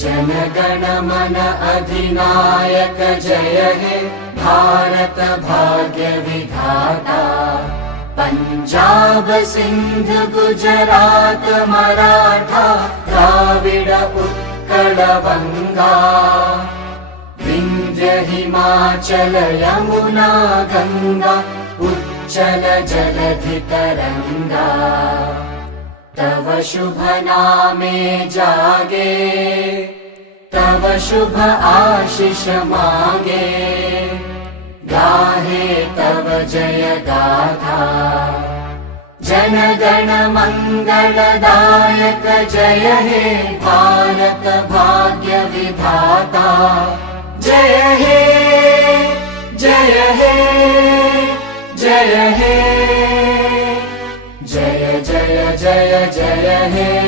जनगण मन अधिनायक जय हे भारत भाग्य विधाता। पंजाब सिंध गुजरात मराठा द्राविड उत्कल बंगा। विंध्य हिमाचल यमुना गंगा उच्चल जलधि तरंगा। तव शुभ नामे जागे तव शुभ आशीष मांगे। गाहे तव जय गाथा जन गण मंगलदायक जय हे भारत भाग्य विधाता। जय हे जय हे जय हे जय जय जय जय हे।